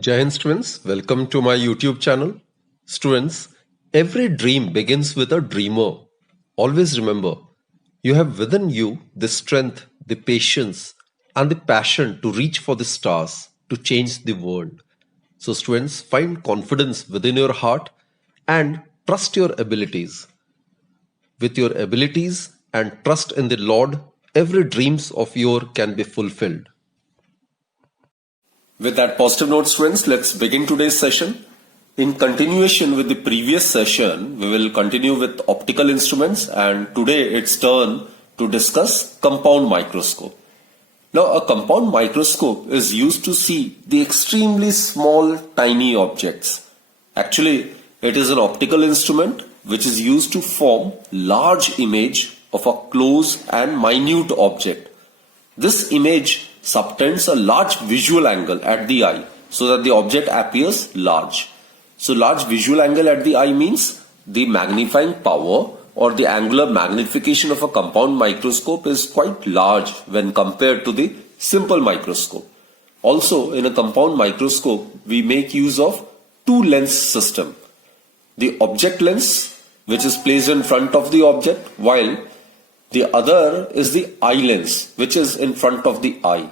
Jai Hind students, welcome to my YouTube channel. Students, every dream begins with a dreamer. Always remember, you have within you the strength, the patience, and the passion to reach for the stars, to change the world. So, students, find confidence within your heart and trust your abilities. With your abilities and trust in the Lord, every dreams of your can be fulfilled. With that positive note, students, let's begin today's session. In continuation with the previous session, we will continue with optical instruments, and today it's turn to discuss compound microscope. Now, a compound microscope is used to see the extremely small, tiny objects. Actually, it is an optical instrument which is used to form large image of a close and minute object. This image subtends a large visual angle at the eye so that the object appears large. So large visual angle at the eye means the magnifying power or the angular magnification of a compound microscope is quite large when compared to the simple microscope. Also, in a compound microscope, we make use of two lens system. The object lens, which is placed in front of the object, while the other is the eye lens, which is in front of the eye.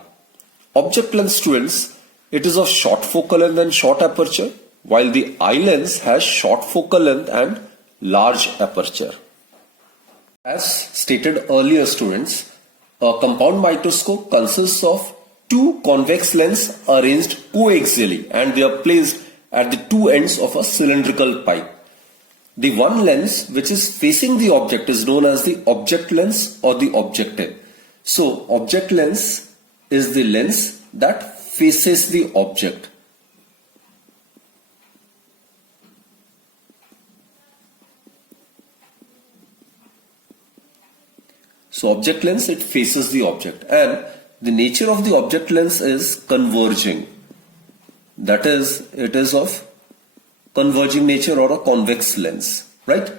Object lens, students, it is of short focal length and short aperture, while the eye lens has short focal length and large aperture. As stated earlier, students, a compound microscope consists of two convex lenses arranged coaxially, and they are placed at the two ends of a cylindrical pipe. The one lens which is facing the object is known as the object lens or the objective. So, object lens is the lens that faces the object. So, object lens, it faces the object, and the nature of the object lens is converging. That is, it is of converging nature or a convex lens, right?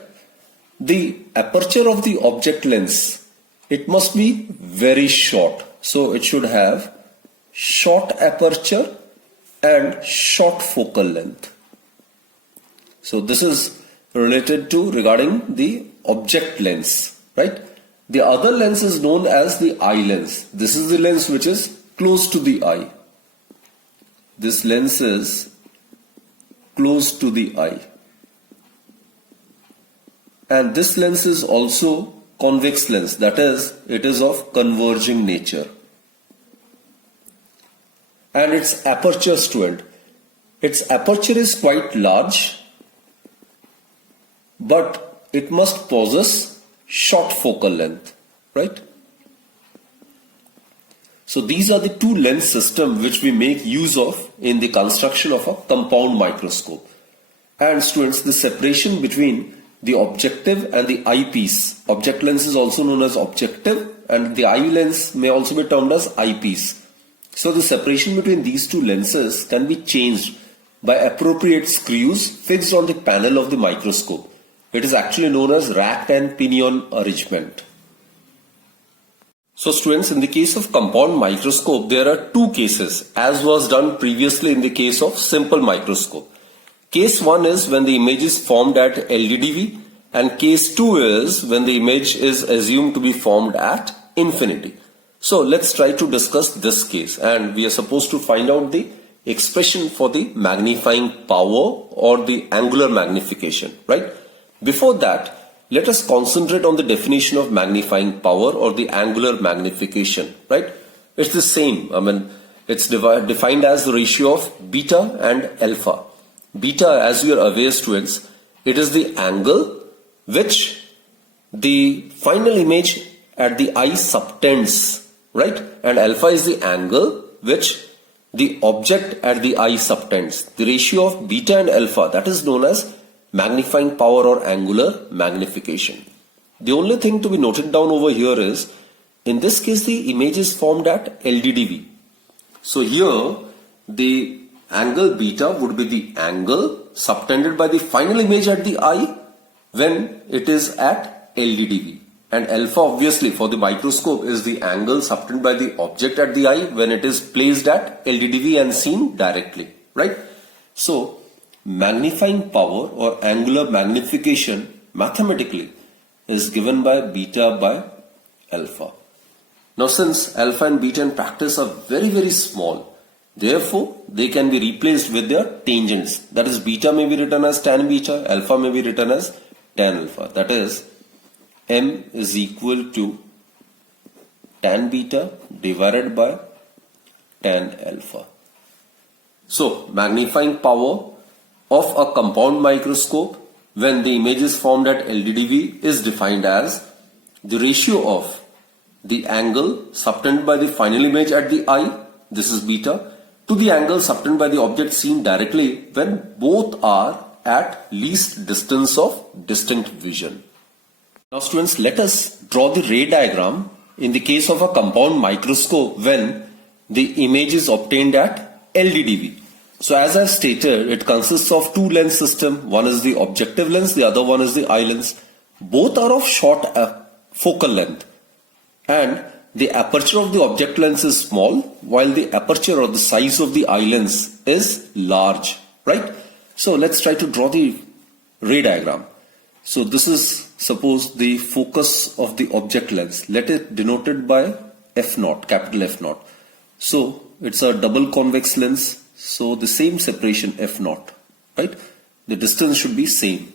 The aperture of the object lens, it must be very short. So it should have short aperture and short focal length. So this is related to regarding the object lens, right? The other lens is known as the eye lens. This is the lens which is close to the eye. This lens is close to the eye, and this lens is also convex lens, that is, it is of converging nature. And its aperture, student, its aperture is quite large, but it must possess short focal length, right? So these are the two lens systems which we make use of in the construction of a compound microscope. And students, the separation between the objective and the eyepiece. Object lens is also known as objective, and the eye lens may also be termed as eyepiece. So the separation between these two lenses can be changed by appropriate screws fixed on the panel of the microscope. It is actually known as rack and pinion arrangement. So students, in the case of compound microscope, there are two cases, as was done previously in the case of simple microscope. Case 1 is when the image is formed at LDDV, and case 2 is when the image is assumed to be formed at infinity. So let's try to discuss this case, and we are supposed to find out the expression for the magnifying power or the angular magnification, right? Before that, let us concentrate on the definition of magnifying power or the angular magnification, right? It's the same. It's defined as the ratio of beta and alpha. Beta, as you are aware, students, it is the angle which the final image at the eye subtends, right? And alpha is the angle which the object at the eye subtends. The ratio of beta and alpha, that is known as magnifying power or angular magnification. The only thing to be noted down over here is, in this case, the image is formed at LDDV. So here, the angle beta would be the angle subtended by the final image at the eye when it is at LDDV. And alpha, obviously, for the microscope is the angle subtended by the object at the eye when it is placed at LDDV and seen directly, right? So magnifying power or angular magnification mathematically is given by beta by alpha. Now since alpha and beta in practice are very, very small, therefore they can be replaced with their tangents. That is, beta may be written as tan beta, alpha may be written as tan alpha. That is, m is equal to tan beta divided by tan alpha. So magnifying power of a compound microscope when the image is formed at LDDV is defined as the ratio of the angle subtended by the final image at the eye, this is beta, to the angle subtended by the object seen directly when both are at least distance of distinct vision. Now students, let us draw the ray diagram in the case of a compound microscope when the image is obtained at LDDV. So as I've stated, it consists of two lens system. One is the objective lens, the other one is the eye lens. Both are of short focal length, and the aperture of the object lens is small while the aperture or the size of the eye lens is large, right? So let's try to draw the ray diagram. So this is, suppose, the focus of the object lens. Let it denoted by f0, capital F0. So it's a double convex lens. So the same separation f0, right? The distance should be same.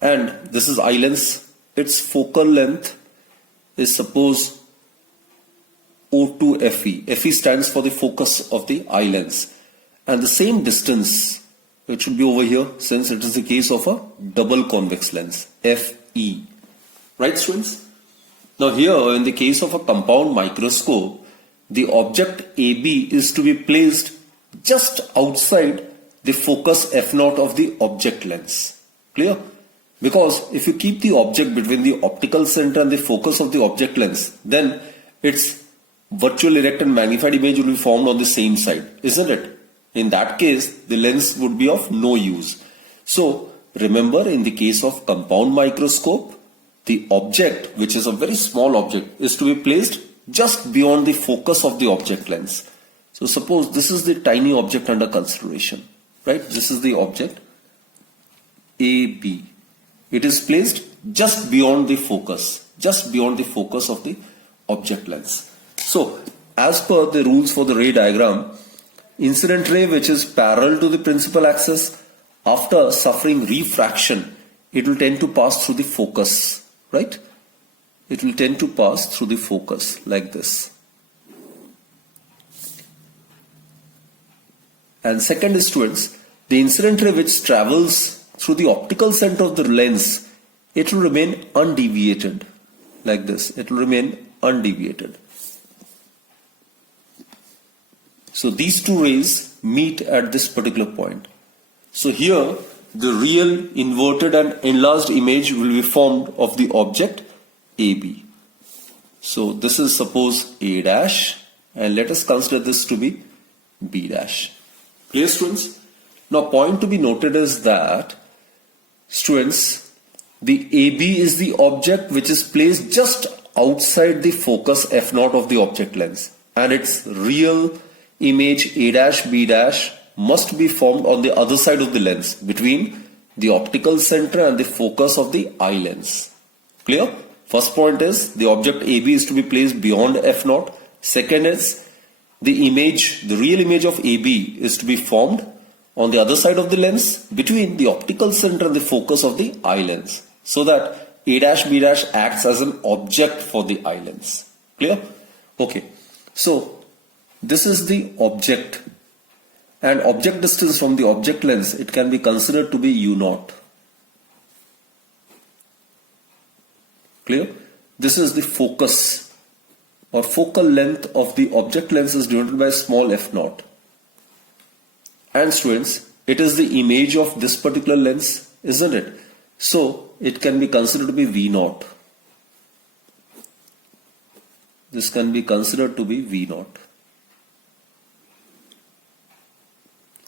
And this is eye lens. Its focal length is, suppose, O2 Fe. Fe stands for the focus of the eye lens. And the same distance, it should be over here since it is the case of a double convex lens, Fe. Right, students? Now here in the case of a compound microscope, the object AB is to be placed just outside the focus f0 of the object lens. Clear? Because if you keep the object between the optical center and the focus of the object lens, then its virtual erect and magnified image will be formed on the same side, isn't it? In that case, the lens would be of no use. So remember, in the case of compound microscope, the object, which is a very small object, is to be placed just beyond the focus of the object lens. So suppose this is the tiny object under consideration, right? This is the object AB. It is placed just beyond the focus of the object lens. So as per the rules for the ray diagram, incident ray which is parallel to the principal axis, after suffering refraction, it will tend to pass through the focus, right? It will tend to pass through the focus like this. And second is, students, the incident ray which travels through the optical center of the lens, it will remain undeviated like this. It will remain undeviated. So these two rays meet at this particular point. So here the real inverted and enlarged image will be formed of the object AB. So this is, suppose, A dash, and let us consider this to be B dash. Clear, students? Now point to be noted is that, students, the AB is the object which is placed just outside the focus f0 of the object lens, and its real image A dash B dash must be formed on the other side of the lens between the optical center and the focus of the eye lens. Clear? First point is the object AB is to be placed beyond f0. Second is the image, the real image of AB is to be formed on the other side of the lens between the optical center and the focus of the eye lens, so that A dash B dash acts as an object for the eye lens. Clear? Okay. So this is the object, and object distance from the object lens, it can be considered to be U0. Clear? This is the focus or focal length of the object lens is denoted by small f0. And students, it is the image of this particular lens, isn't it? So it can be considered to be V0. This can be considered to be V0.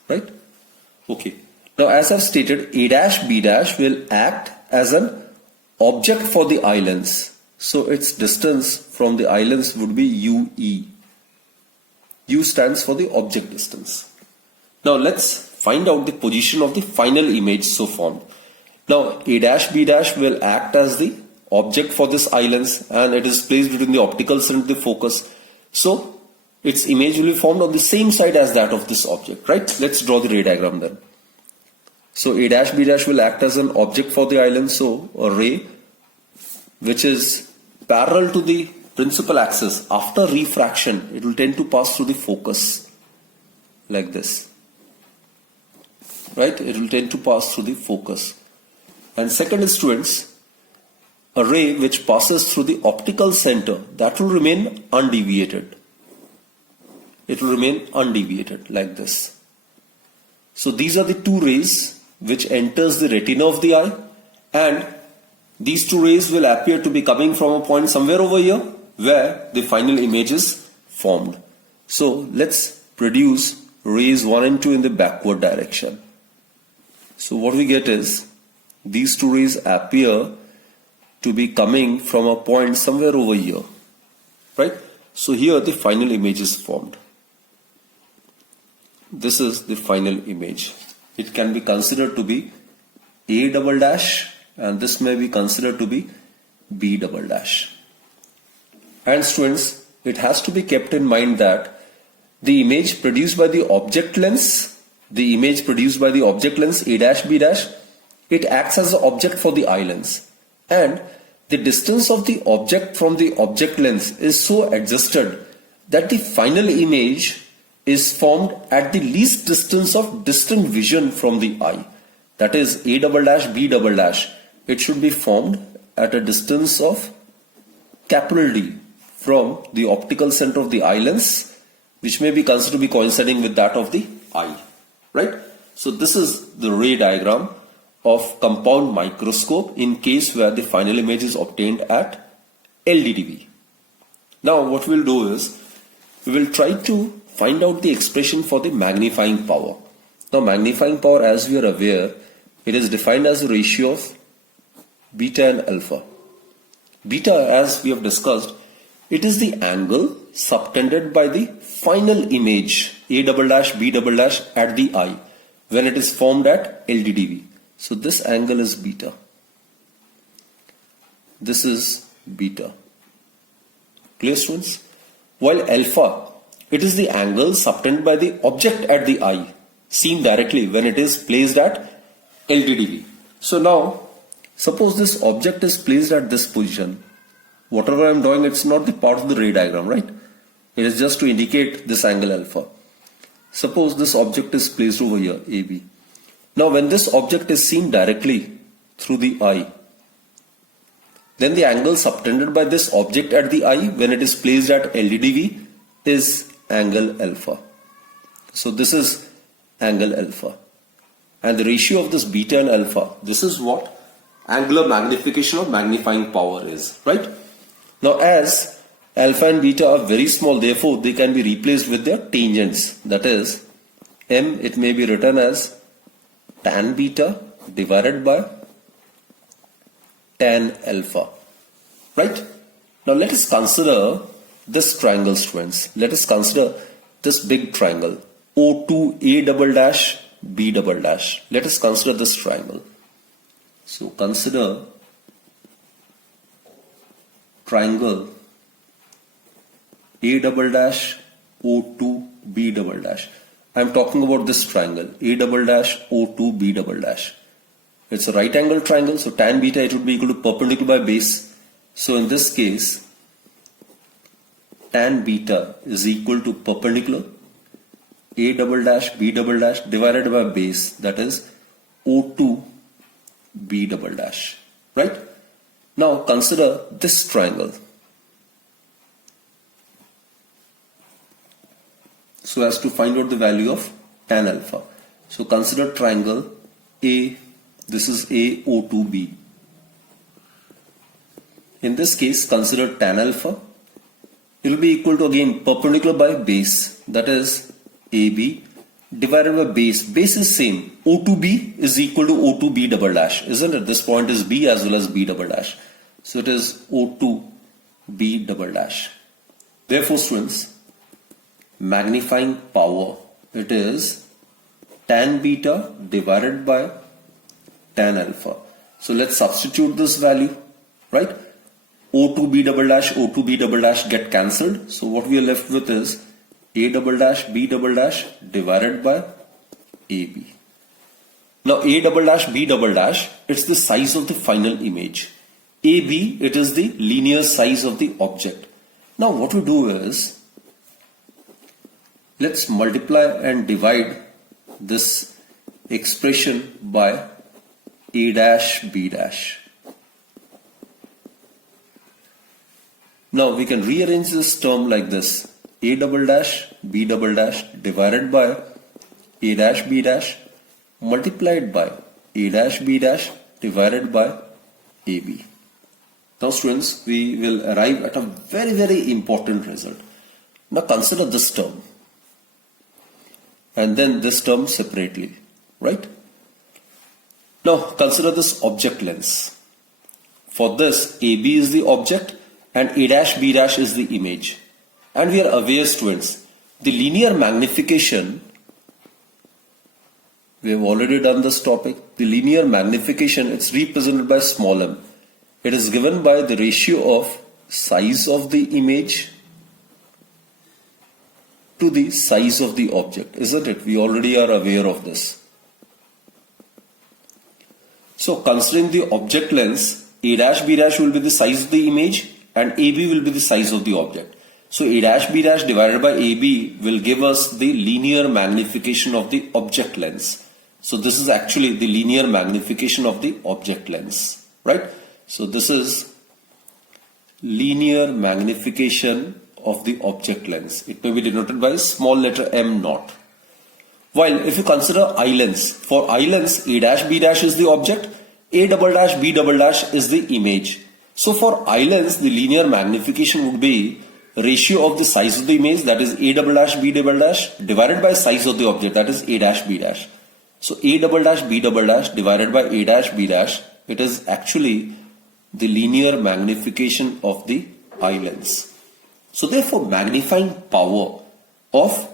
Right? Okay. Now as I've stated, A dash B dash will act as an object for the eye lens. So its distance from the eye lens would be UE. U stands for the object distance. Now let's find out the position of the final image so formed. Now A dash B dash will act as the object for this eye lens, and it is placed between the optical center and the focus. So its image will be formed on the same side as that of this object, right? Let's draw the ray diagram then. So A dash B dash will act as an object for the eye lens. So a ray which is parallel to the principal axis, after refraction it will tend to pass through the focus like this, right? It will tend to pass through the focus. And second is, students, a ray which passes through the optical center, that will remain undeviated. It will remain undeviated like this. So these are the two rays which enters the retina of the eye, and these two rays will appear to be coming from a point somewhere over here where the final image is formed. So let's produce rays 1 and 2 in the backward direction. So what we get is these two rays appear to be coming from a point somewhere over here, right? So here the final image is formed. This is the final image. It can be considered to be A double dash, and this may be considered to be B double dash. And students, it has to be kept in mind that the image produced by the object lens, A dash B dash, it acts as an object for the eye lens, and the distance of the object from the object lens is so adjusted that the final image is formed at the least distance of distant vision from the eye. That is A double dash B double dash. It should be formed at a distance of capital D from the optical center of the eye lens, which may be considered to be coinciding with that of the eye, right? So this is the ray diagram of compound microscope in case where the final image is obtained at LDDB. Now what we'll do is we will try to find out the expression for the magnifying power. Now magnifying power, as we are aware, it is defined as a ratio of beta and alpha. Beta, as we have discussed, it is the angle subtended by the final image A double dash B double dash at the eye when it is formed at LDDB. So this angle is beta. This is beta. Clear, students? While alpha, it is the angle subtended by the object at the eye, seen directly when it is placed at LDDB. So now, suppose this object is placed at this position. Whatever I am drawing, it's not the part of the ray diagram, right? It is just to indicate this angle alpha. Suppose this object is placed over here, AB. Now when this object is seen directly through the eye, then the angle subtended by this object at the eye when it is placed at LDDB is angle alpha. So this is angle alpha. And the ratio of this beta and alpha, this is what angular magnification or magnifying power is, right? Now as alpha and beta are very small, therefore they can be replaced with their tangents. That is, M, it may be written as tan beta divided by tan alpha, right? Now let us consider this triangle, students. Let us consider this big triangle O2 A double dash B double dash. Let us consider this triangle. So consider triangle A double dash O2 B double dash. I am talking about this triangle A double dash O2 B double dash. It's a right angle triangle, so tan beta, it would be equal to perpendicular by base. So in this case, tan beta is equal to perpendicular A double dash B double dash divided by base, that is O2 B double dash, right? Now consider this triangle. So as to find out the value of tan alpha. So consider triangle A, this is A O2B. In this case, consider tan alpha. It will be equal to, again, perpendicular by base, that is AB divided by base. Base is same. O2B is equal to O2B double dash, isn't it? This point is B as well as B double dash. So it is O2B double dash. Therefore, students, magnifying power, it is tan beta divided by tan alpha. So let's substitute this value, right? O2b double dash, O2b double dash get cancelled. So what we are left with is A double dash, B double dash divided by AB. Now A double dash, B double dash, it's the size of the final image. AB, it is the linear size of the object. Now what we do is, let's multiply and divide this expression by A dash, B dash. Now we can rearrange this term like this. A double dash, B double dash divided by A dash, B dash multiplied by A dash, B dash divided by AB. Now students, we will arrive at a very important result. Now consider this term and then this term separately, right? Now consider this object lens. For this, AB is the object and A dash, B dash is the image. And we are aware, students, the linear magnification, we have already done this topic. The linear magnification, it's represented by small m. It is given by the ratio of size of the image to the size of the object, isn't it? We already are aware of this. So considering the object lens, A dash, B dash will be the size of the image and AB will be the size of the object. So A dash, B dash divided by AB will give us the linear magnification of the object lens. So this is actually the linear magnification of the object lens, right? So this is linear magnification of the object lens. It may be denoted by small letter m naught. While if you consider eye lens, for eye lens, A dash, B dash is the object, A double dash, B double dash is the image. So for eye lens, the linear magnification would be ratio of the size of the image, that is A double dash, B double dash divided by size of the object, that is A dash, B dash. So A double dash, B double dash divided by A dash, B dash, it is actually the linear magnification of the eye lens. So therefore magnifying power of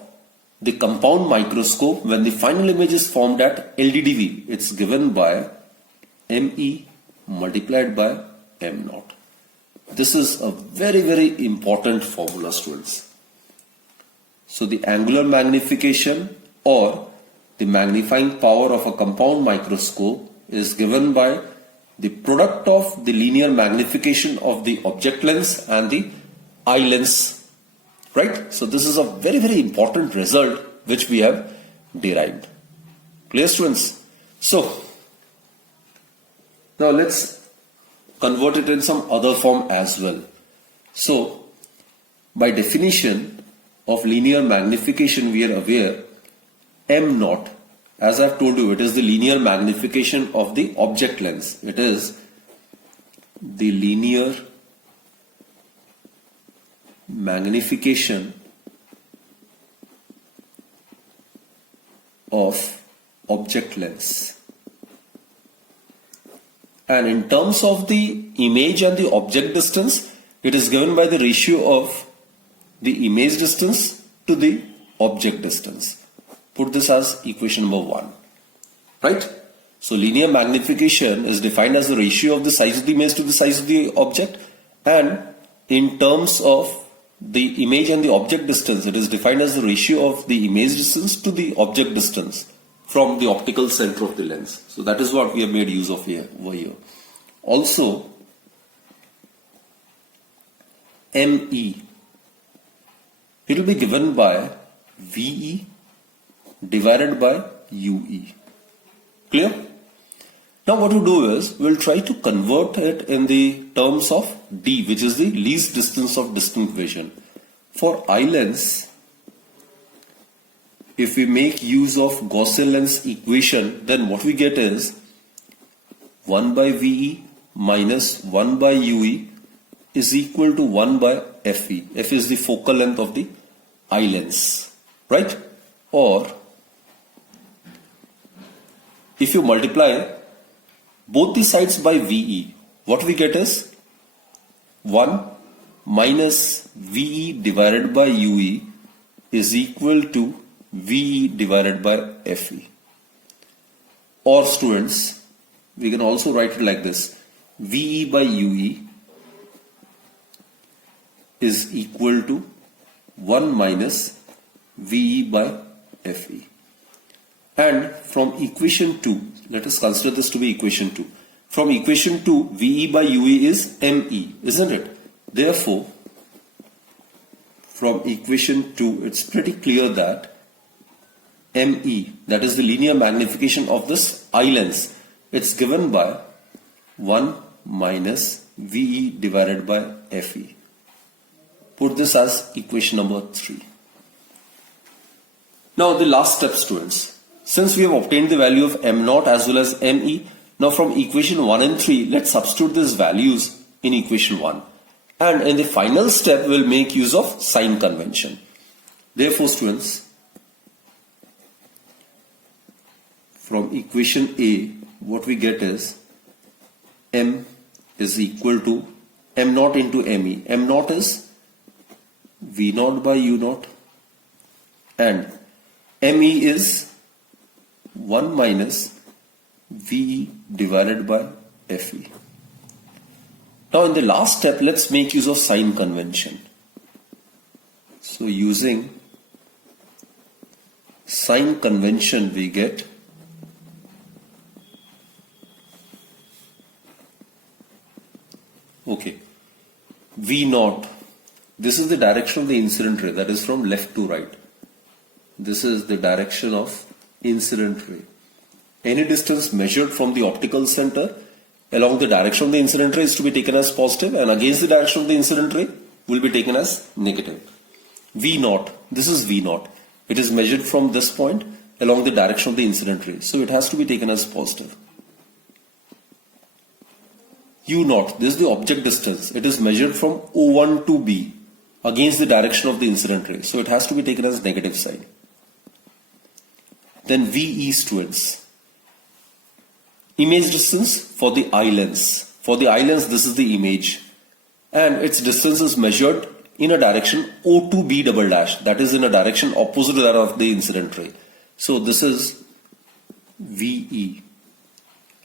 the compound microscope when the final image is formed at LDDV, it's given by ME multiplied by M naught. This is a very important formula, students. So the angular magnification or the magnifying power of a compound microscope is given by the product of the linear magnification of the object lens and the eye lens, right? So this is a very important result which we have derived. Clear, students? So now let's convert it in some other form as well. So by definition of linear magnification, we are aware m naught, as I have told you, it is the linear magnification of the object lens. It is the linear magnification of object lens. And in terms of the image and the object distance, it is given by the ratio of the image distance to the object distance. Put this as equation number 1, right? So linear magnification is defined as the ratio of the size of the image to the size of the object, and in terms of the image and the object distance, it is defined as the ratio of the image distance to the object distance from the optical center of the lens. So that is what we have made use of here over here. Also ME, it will be given by VE divided by UE. Clear? Now what we do is we'll try to convert it in the terms of D, which is the least distance of distinct vision. For eye lens, if we make use of Gaussian lens equation, then what we get is 1 by VE minus 1 by UE is equal to 1 by FE. F is the focal length of the eye lens, right? Or if you multiply both the sides by VE, what we get is 1 minus VE divided by UE is equal to VE divided by FE. Or students, we can also write it like this. VE by UE is equal to 1 minus VE by FE. And from equation 2, let us consider this to be equation 2. From equation 2, VE by UE is ME, isn't it? Therefore, from equation 2, it's pretty clear that ME, that is the linear magnification of this eye lens, it's given by 1 minus VE divided by FE. Put this as equation number 3. Now the last step, students. Since we have obtained the value of M0 as well as ME, now from equation 1 and 3, let's substitute these values in equation 1. And in the final step, we'll make use of sign convention. Therefore, students, from equation A, what we get is M is equal to M0 into ME. M0 is V0 by U0 and ME is 1 minus VE divided by FE. Now in the last step, let's make use of sign convention. So using sign convention, we get V0. This is the direction of the incident ray, that is from left to right. This is the direction of incident ray. Any distance measured from the optical center along the direction of the incident ray is to be taken as positive, and against the direction of the incident ray will be taken as negative. V0, this is V0. It is measured from this point along the direction of the incident ray, so it has to be taken as positive. U0, this is the object distance. It is measured from O1 to B against the direction of the incident ray, so it has to be taken as negative sign. Then VE, students. Image distance for the eye lens. For the eye lens, this is the image, and its distance is measured in a direction O to B double dash, that is in a direction opposite to that of the incident ray. So this is VE,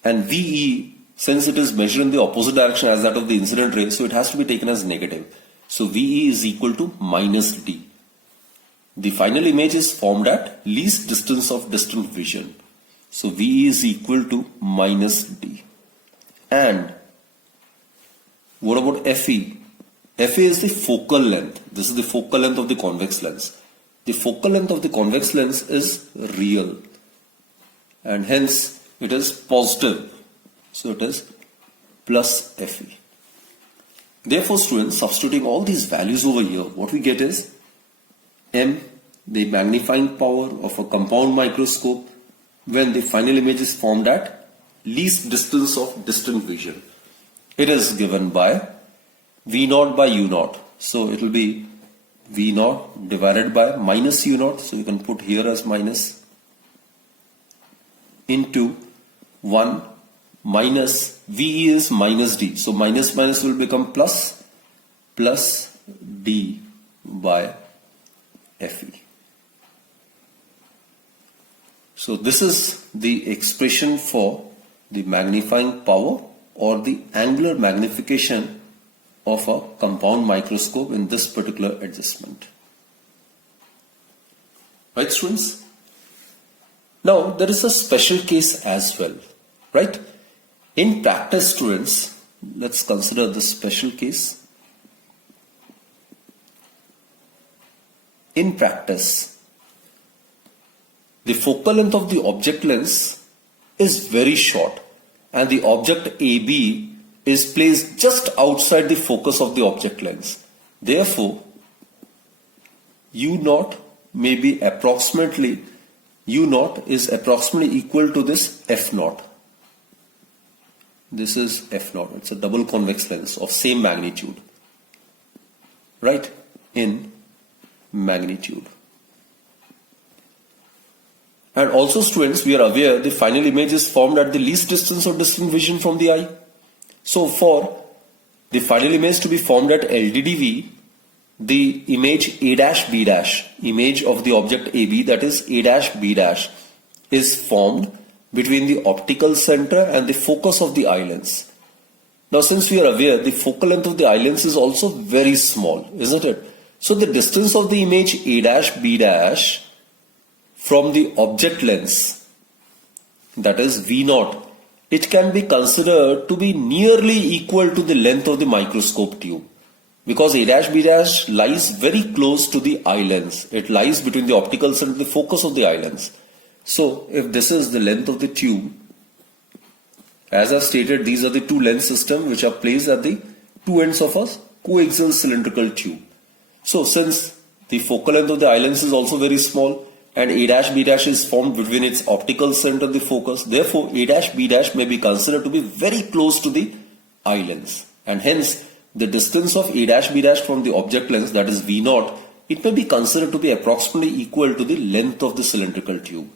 and VE, since it is measured in the opposite direction as that of the incident ray, so it has to be taken as negative. So VE is equal to minus D. The final image is formed at least distance of distant vision. So VE is equal to minus D. And what about FE? FE is the focal length. This is the focal length of the convex lens. The focal length of the convex lens is real, and hence it is positive. So it is plus FE. Therefore, students, substituting all these values over here, what we get is M, the magnifying power of a compound microscope when the final image is formed at least distance of distant vision. It is given by V0 by U0. So it will be V0 divided by minus U0. So you can put here as minus into 1 minus VE is minus D. So minus minus will become plus, plus D by FE. So this is the expression for the magnifying power or the angular magnification of a compound microscope in this particular adjustment. Right, students? Now there is a special case as well, right? In practice, students, let's consider this special case. In practice, the focal length of the object lens is very short, and the object AB is placed just outside the focus of the object lens. Therefore, U0 may be approximately, U0 is approximately equal to this F0. This is F0. It's a double convex lens of same magnitude, right? In magnitude. And also, students, we are aware the final image is formed at the least distance of distant vision from the eye. So for the final image to be formed at LDDV, the image A-B', image of the object AB, that is A-B', is formed between the optical center and the focus of the eye lens. Now, since we are aware, the focal length of the eye lens is also very small, isn't it? So the distance of the image A dash B dash from the object lens, that is V naught, it can be considered to be nearly equal to the length of the microscope tube, because A dash B dash lies very close to the eye lens. It lies between the optical center and the focus of the eye lens. So if this is the length of the tube, as I've stated, these are the two lens systems which are placed at the two ends of a coaxial cylindrical tube. So since the focal length of the eye lens is also very small and A dash B dash is formed between its optical center and the focus, therefore A dash B dash may be considered to be very close to the eye lens, and hence the distance of A dash B dash from the object lens, that is V naught, it may be considered to be approximately equal to the length of the cylindrical tube.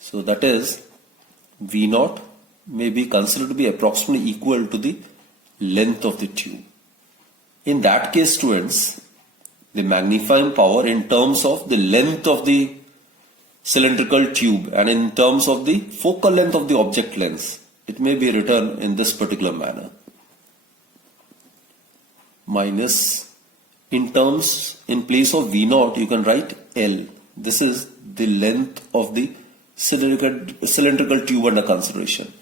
So that is V naught may be considered to be approximately equal to the length of the tube. In that case, students, the magnifying power in terms of the length of the cylindrical tube and in terms of the focal length of the object lens, it may be written in this particular manner. Minus, in place of V naught, you can write L. This is the length of the cylindrical tube under consideration.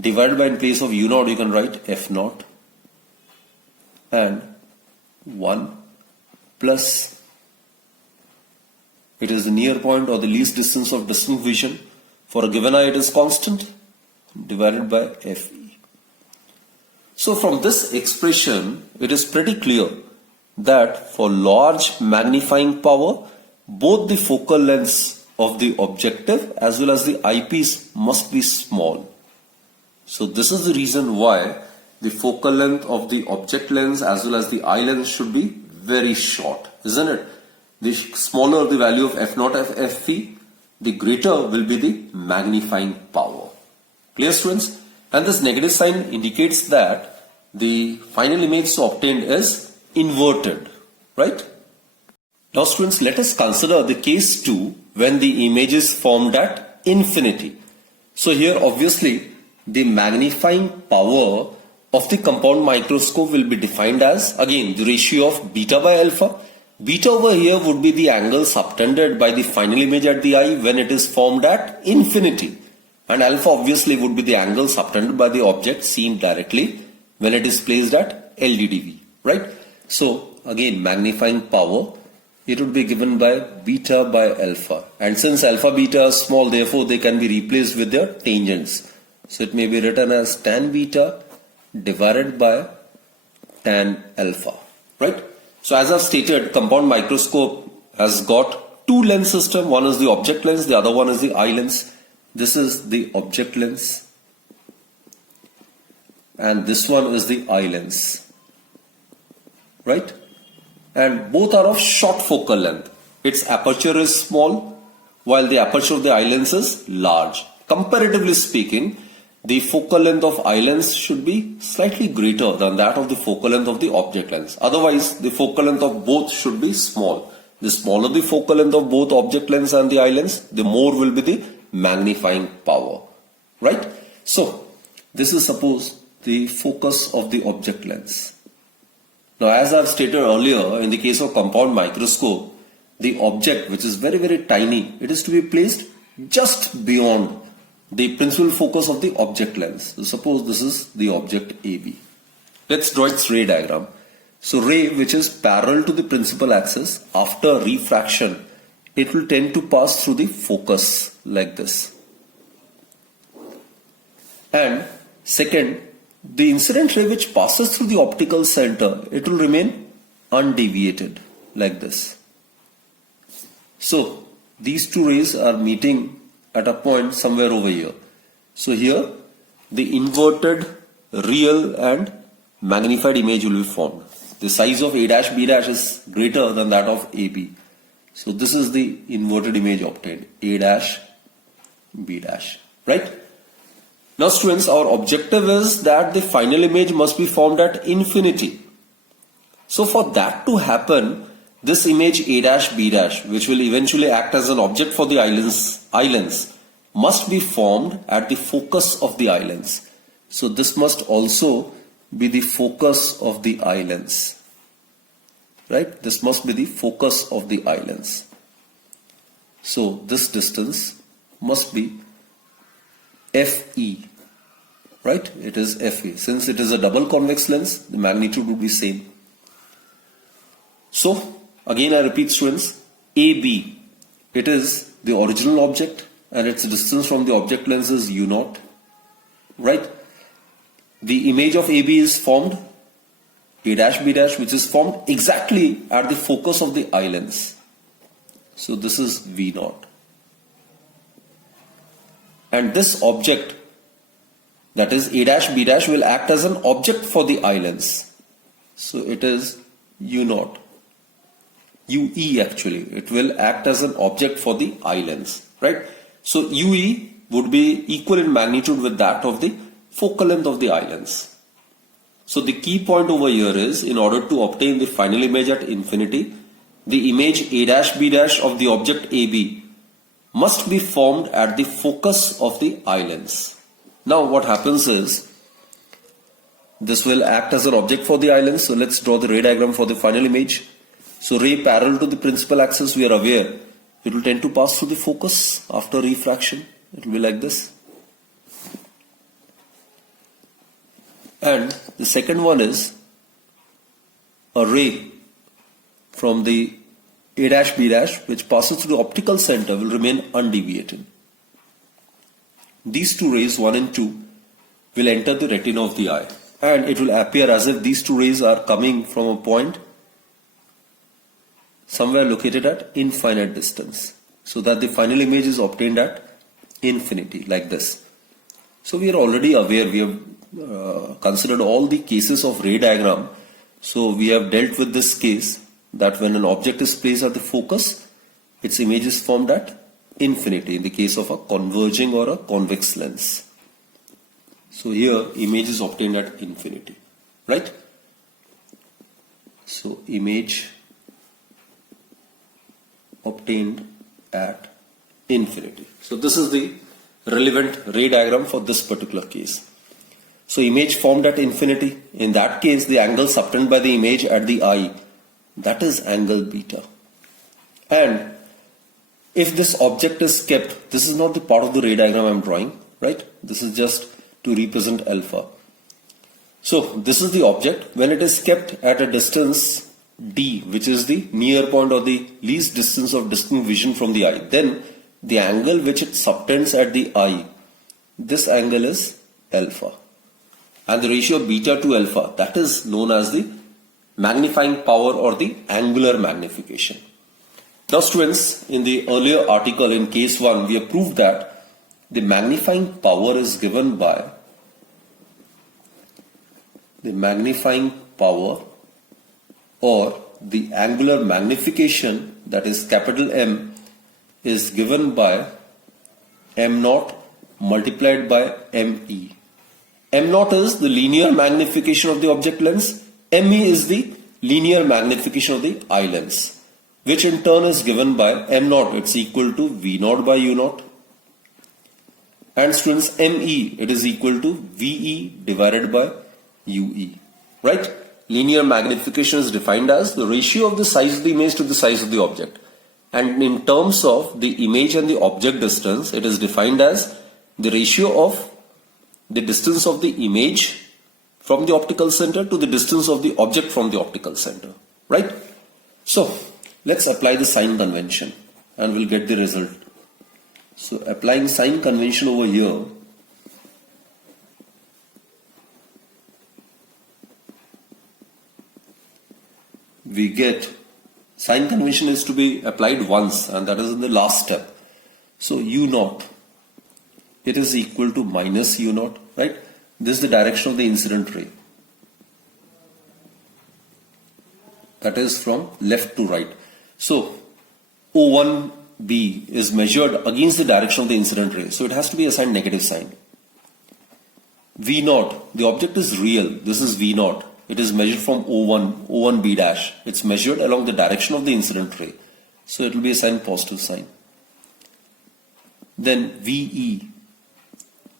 Divided by, in place of U naught, you can write F naught, and 1 plus, it is the near point or the least distance of distant vision. For a given eye, it is constant, divided by Fe. So from this expression, it is pretty clear that for large magnifying power, both the focal lengths of the objective as well as the eyepiece must be small. So this is the reason why the focal length of the object lens as well as the eye lens should be very short, isn't it? The smaller the value of F0 of Fe, the greater will be the magnifying power. Clear, students? And this negative sign indicates that the final image obtained is inverted, right? Now, students, let us consider the case 2 when the image is formed at infinity. So here, obviously, the magnifying power of the compound microscope will be defined as, again, the ratio of beta by alpha. Beta over here would be the angle subtended by the final image at the eye when it is formed at infinity. And alpha obviously would be the angle subtended by the object seen directly when it is placed at LDDV, right? So again, magnifying power, it would be given by beta by alpha. And since alpha beta is small, therefore they can be replaced with their tangents. So it may be written as tan beta divided by tan alpha, right? So as I've stated, compound microscope has got two lens system. One is the object lens, the other one is the eye lens. This is the object lens and this one is the eye lens, right? And both are of short focal length. Its aperture is small while the aperture of the eye lens is large. Comparatively speaking, the focal length of eye lens should be slightly greater than that of the focal length of the object lens. Otherwise, the focal length of both should be small. The smaller the focal length of both object lens and the eye lens, the more will be the magnifying power, right? So, this is suppose the focus of the object lens. Now, as I've stated earlier, in the case of compound microscope, the object, which is very, very tiny, it is to be placed just beyond the principal focus of the object lens. So suppose this is the object AB. Let's draw its ray diagram. So ray which is parallel to the principal axis, after refraction, it will tend to pass through the focus like this. And second, the incident ray which passes through the optical center, it will remain undeviated like this. So these two rays are meeting at a point somewhere over here. So here the inverted real and magnified image will be formed. The size of A dash B dash is greater than that of AB. So this is the inverted image obtained, A dash B dash, right? Now students, our objective is that the final image must be formed at infinity. So for that to happen, this image A dash B dash, which will eventually act as an object for the eye lens, must be formed at the focus of the eye lens. So this must also be the focus of the eye lens. Right? This must be the focus of the eye lens. So this distance must be FE. Right? It is FE. Since it is a double convex lens, the magnitude would be same. So again I repeat, students, AB, it is the original object and its distance from the object lens is U0. Right? The image of AB is formed, A dash B dash, which is formed exactly at the focus of the eye lens. So this is V0. And this object, that is A dash B dash, will act as an object for the eye lens. So it is U0. UE actually, it will act as an object for the eye lens. Right? So UE would be equal in magnitude with that of the focal length of the eye lens. So the key point over here is, in order to obtain the final image at infinity, the image A dash B dash of the object AB must be formed at the focus of the eye lens. Now what happens is, this will act as an object for the eye lens. So let's draw the ray diagram for the final image. So ray parallel to the principal axis, we are aware, it will tend to pass through the focus after refraction. It will be like this. And the second one is a ray from the A dash B dash, which passes through the optical center, will remain undeviated. These two rays, 1 and 2, will enter the retina of the eye, and it will appear as if these two rays are coming from a point somewhere located at infinite distance, so that the final image is obtained at infinity, like this. So we are already aware, we have considered all the cases of ray diagram. So we have dealt with this case that when an object is placed at the focus, its image is formed at infinity in the case of a converging or a convex lens. So here image is obtained at infinity, right? So image obtained at infinity. So this is the relevant ray diagram for this particular case. So image formed at infinity, in that case the angle subtended by the image at the eye, that is angle beta. And if this object is kept, this is not the part of the ray diagram I am drawing, right? This is just to represent alpha. So this is the object. When it is kept at a distance D, which is the near point or the least distance of distinct vision from the eye, then the angle which it subtends at the eye, this angle is alpha. And the ratio of beta to alpha, that is known as the magnifying power or the angular magnification. Now students, in the earlier article in case 1, we have proved that the magnifying power is given by the magnifying power or the angular magnification, that is capital M, is given by M0 multiplied by ME. M0 is the linear magnification of the object lens, ME is the linear magnification of the eye lens, which in turn is given by M0, it's equal to V0 by U0. And students, ME, it is equal to VE divided by UE, right? Linear magnification is defined as the ratio of the size of the image to the size of the object. And in terms of the image and the object distance, it is defined as the ratio of the distance of the image from the optical center to the distance of the object from the optical center, right? So let's apply the sign convention and we'll get the result. So applying sign convention over here, we get sign convention is to be applied once, and that is in the last step. So U0, it is equal to minus U0, right? This is the direction of the incident ray. That is from left to right. So O1B is measured against the direction of the incident ray. So it has to be assigned negative sign. V0, the object is real. This is V0. It is measured from O1, O1B dash. It's measured along the direction of the incident ray. So it will be assigned positive sign. then VE.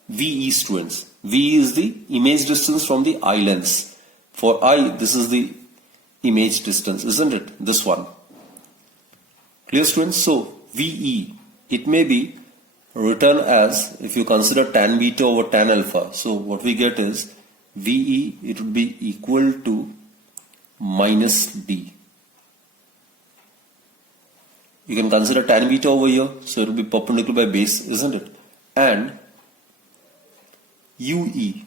VE students. VE is the image distance from the eye lens. For eye, this is the image distance, isn't it? This one. Clear students? So VE, it may be written as, if you consider tan beta over tan alpha. So what we get is VE, it would be equal to minus D. You can consider tan beta over here, so it will be perpendicular by base, isn't it? And UE,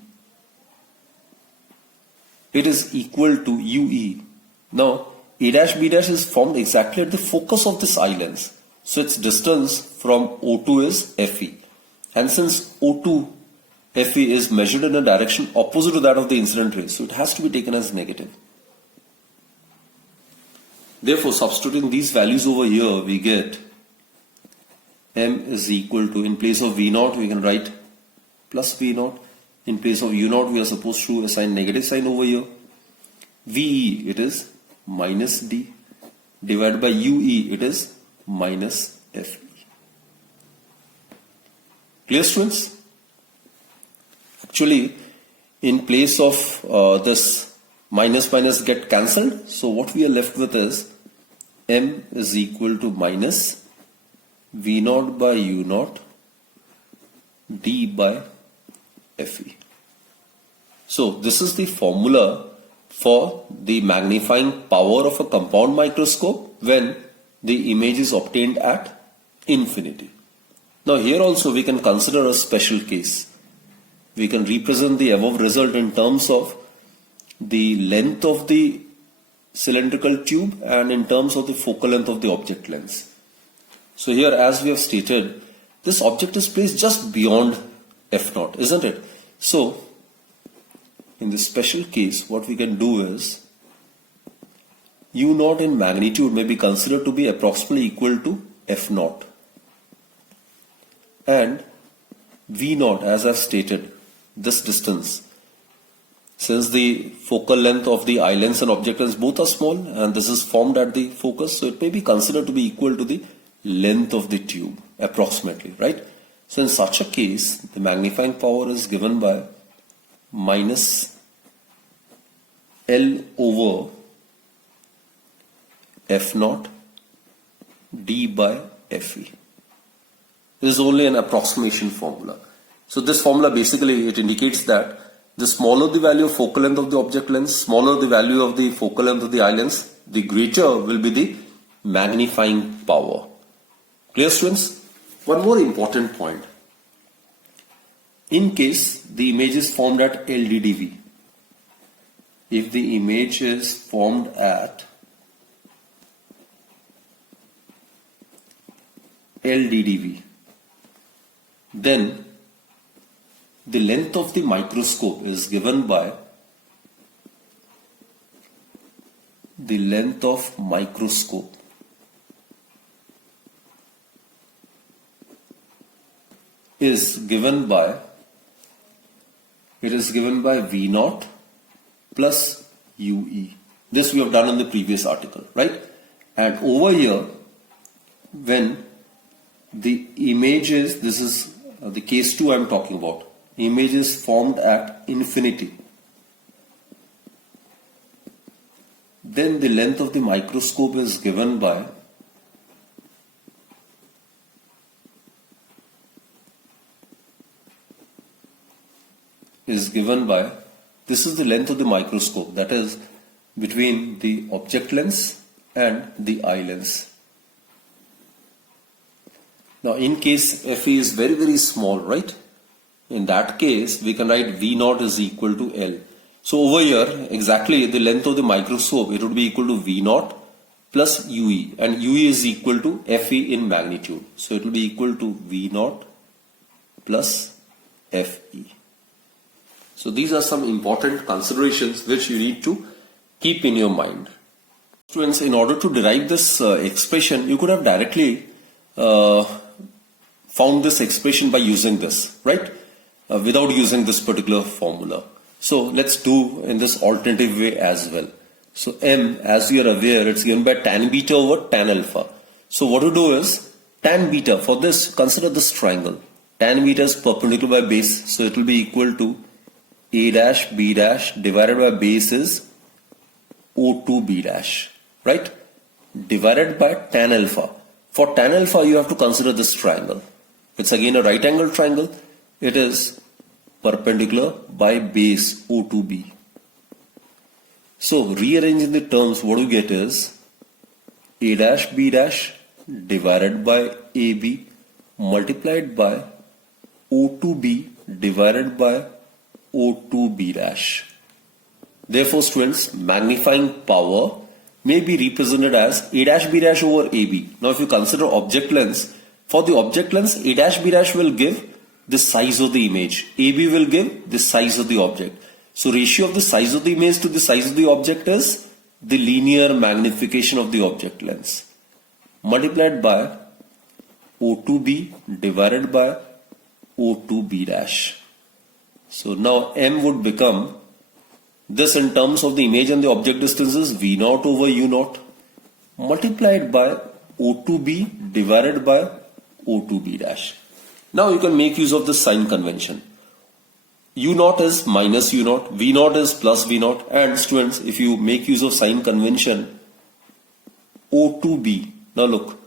it is equal to UE. Now A dash B dash is formed exactly at the focus of this eye lens, so its distance from O2 is FE, and since O2 FE is measured in a direction opposite to that of the incident ray, so it has to be taken as negative. Therefore, substituting these values over here, we get M is equal to, in place of V0, we can write plus V0. In place of U0, we are supposed to assign negative sign over here. VE, it is minus D. Divided by UE, it is minus FE. Clear, students? Actually, in place of this minus minus get cancelled, so what we are left with is M is equal to minus V0 by U0 D by FE. So this is the formula for the magnifying power of a compound microscope when the image is obtained at infinity. Now here also we can consider a special case. We can represent the above result in terms of the length of the cylindrical tube and in terms of the focal length of the object lens. So here, as we have stated, this object is placed just beyond F0, isn't it? So in this special case, what we can do is U0 in magnitude may be considered to be approximately equal to F0, and V0, as I've stated, this distance, since the focal length of the eye lens and object lens both are small and this is formed at the focus, so it may be considered to be equal to the length of the tube approximately, right? So in such a case, the magnifying power is given by minus L over F0 D by FE. This is only an approximation formula. So this formula basically, it indicates that the smaller the value of focal length of the object lens, smaller the value of the focal length of the eye lens, the greater will be the magnifying power. Clear, students? One more important point. In case the image is formed at LDDV, if the image is formed at LDDV, then the length of the microscope is given by the length of microscope is given by V0 plus UE. This we have done in the previous article, right? And over here, when the image is, this is the case 2 I am talking about, image is formed at infinity, then the length of the microscope is given by this is the length of the microscope, that is between the object lens and the eye lens. Now in case Fe is very very small, right? In that case we can write V0 is equal to L. So over here, exactly the length of the microscope, it would be equal to V0 plus UE, and UE is equal to Fe in magnitude. So it will be equal to V0 plus Fe. So these are some important considerations which you need to keep in your mind. Students, in order to derive this expression, you could have directly found this expression by using this, right? Without using this particular formula. So let's do in this alternative way as well. So M, as you are aware, it's given by tan beta over tan alpha. So what we do is, tan beta, for this, consider this triangle. Tan beta is perpendicular by base, so it will be equal to A dash B dash divided by base is O2 B dash, right? Divided by tan alpha. For tan alpha, you have to consider this triangle. It's again a right angle triangle. It is perpendicular by base O2B. So rearranging the terms, what you get is A dash B dash divided by AB multiplied by O2B divided by O2B dash. Therefore, students, magnifying power may be represented as A dash B dash over AB. Now, if you consider object length, for the object length, A dash B dash will give the size of the image. AB will give the size of the object. So, ratio of the size of the image to the size of the object is the linear magnification of the object length multiplied by O2B divided by O2B dash. So, now M would become this in terms of the image and the object distances V0 over U0 multiplied by O2B divided by O2B dash. Now you can make use of the sign convention. U0 is minus U0, V0 is plus V0, and students, if you make use of sign convention, O2B, now look,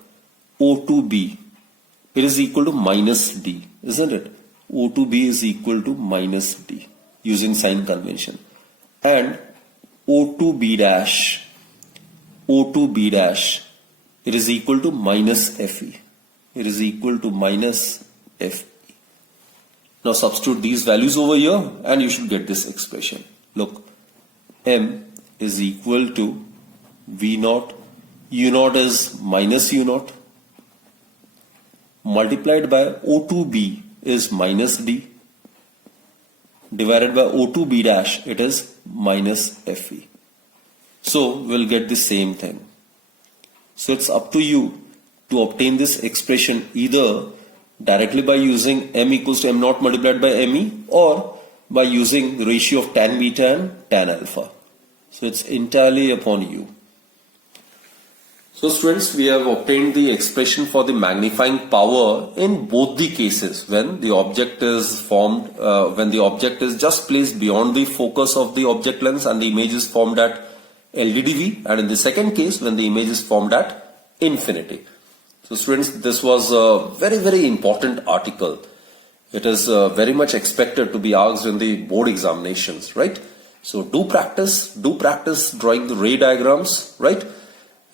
O2B, it is equal to minus D, isn't it? O2B is equal to minus D using sign convention. And O2B dash, it is equal to minus Fe. It is equal to minus Fe. Now substitute these values over here and you should get this expression. Look, M is equal to V0, U0 is minus U0 multiplied by O2B is minus D divided by O2B dash, it is minus Fe. So we'll get the same thing. So it's up to you to obtain this expression either directly by using M equals to M0 multiplied by Me or by using the ratio of tan beta and tan alpha. So it's entirely upon you. So students, we have obtained the expression for the magnifying power in both the cases when the object is formed, when the object is just placed beyond the focus of the object lens and the image is formed at LDDV, and in the second case when the image is formed at infinity. So students, this was a very important article. It is very much expected to be asked in the board examinations, right? So do practice drawing the ray diagrams, right?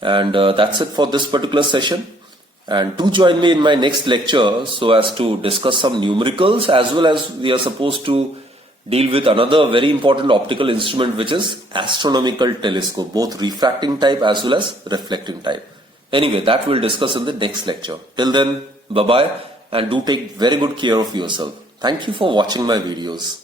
And that's it for this particular session. And do join me in my next lecture so as to discuss some numericals, as well as we are supposed to deal with another very important optical instrument, which is astronomical telescope, both refracting type as well as reflecting type. Anyway, that we'll discuss in the next lecture. Till then, bye-bye, and do take very good care of yourself. Thank you for watching my videos.